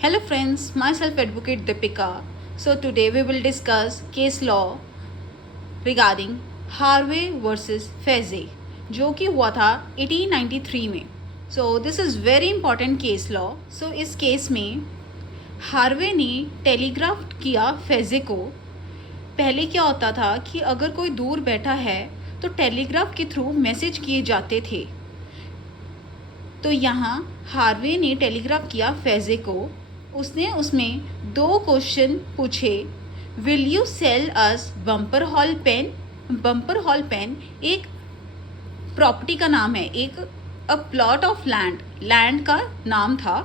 Hello friends, myself Advocate Deepika. So today we will discuss case law regarding Harvey versus Facey जो कि हुआ था 1893 में. So this is very important case law. So इस case में Harvey ने telegraph किया फेजे को. पहले क्या होता था कि अगर कोई दूर बैठा है तो टेलीग्राफ के थ्रू मैसेज किए जाते थे. तो यहाँ हार्वे ने टेलीग्राफ किया फेजे को. उसने उसमें 2 क्वेश्चन पूछे. Will you sell us Bumper Hall Pen. Bumper Hall Pen एक प्रॉपर्टी का नाम है, एक प्लॉट ऑफ लैंड का नाम था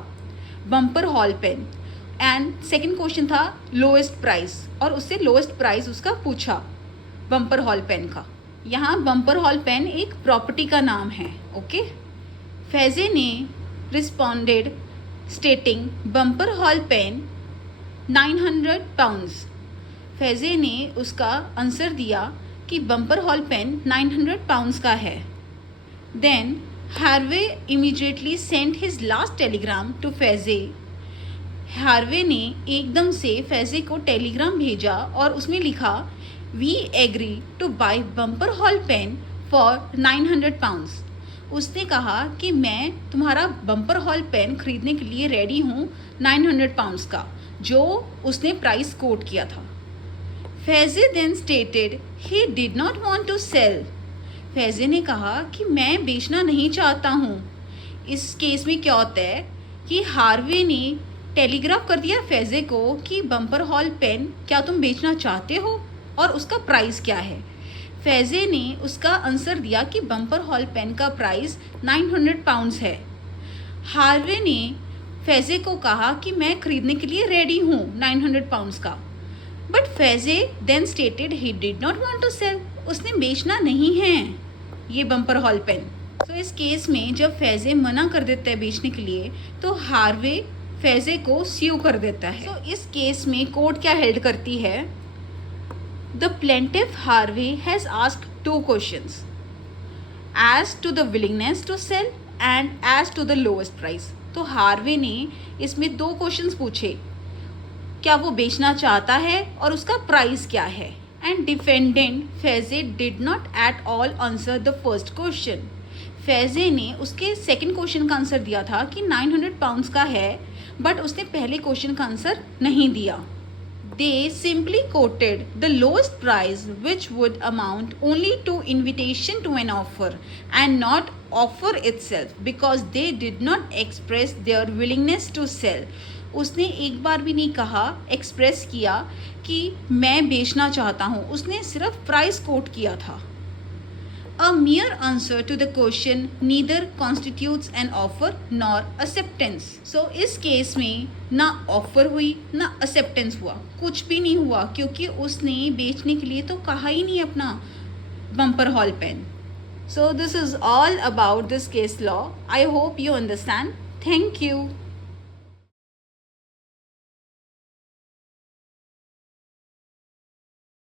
Bumper Hall Pen. And second question था लोएस्ट प्राइस, और उससे लोएस्ट प्राइस उसका पूछा बम्पर हॉल पेन का. यहाँ बम्पर हॉल पेन एक प्रॉपर्टी का नाम है. ओके. फेजे ने responded stating Bumper Hall Pen 900 pounds. Facey ने उसका आंसर दिया कि बम्पर हॉल पेन 900 पाउंड्स का है. Then Harvey immediately sent his last telegram to Facey. Harvey ने एकदम से फेजे को टेलीग्राम भेजा और उसमें लिखा we agree to buy Bumper Hall Pen for 900 pounds. उसने कहा कि मैं तुम्हारा बम्पर हॉल पेन खरीदने के लिए रेडी हूँ 900 पाउंड्स का, जो उसने प्राइस कोट किया था. Facey then stated he did not want to sell. Facey ने कहा कि मैं बेचना नहीं चाहता हूँ. इस केस में क्या होता है कि हार्वे ने टेलीग्राफ कर दिया फेजे को कि बम्पर हॉल पेन क्या तुम बेचना चाहते हो और उसका प्राइस क्या है. फेजे ने उसका आंसर दिया कि बम्पर हॉल पेन का प्राइस 900 पाउंड्स है. हार्वे ने फेजे को कहा कि मैं खरीदने के लिए रेडी हूँ 900 पाउंड्स का. But Facey then stated he did not want to sell. उसने बेचना नहीं है ये बम्पर हॉल पेन. तो इस केस में जब फेजे मना कर देता है बेचने के लिए, तो हार्वे फेजे को स्यू कर देता है. तो इस केस में कोर्ट क्या हेल्ड करती है, The plaintiff Harvey has asked 2 questions as to the willingness to sell and as to the lowest price. तो हार्वे ने इसमें 2 क्वेश्चंस पूछे, क्या वो बेचना चाहता है और उसका प्राइस क्या है. And defendant Facey did not at all answer the first question. Facey ने उसके सेकंड क्वेश्चन का आंसर दिया था कि 900 पाउंड्स का है, बट उसने पहले क्वेश्चन का आंसर नहीं दिया. They simply quoted the lowest price, which would amount only to invitation to an offer and not offer itself, because they did not express their willingness to sell. उसने एक बार भी नहीं कहा, एक्सप्रेस किया कि मैं बेचना चाहता हूँ. उसने सिर्फ प्राइस कोट किया था. A mere answer to the question neither constitutes an offer nor acceptance. So इस केस में ना ऑफर हुई ना acceptance हुआ, कुछ भी नहीं हुआ, क्योंकि उसने बेचने के लिए तो कहा ही नहीं अपना Bumper Hall Pen. So this is all about this case law. I hope you understand. Thank you.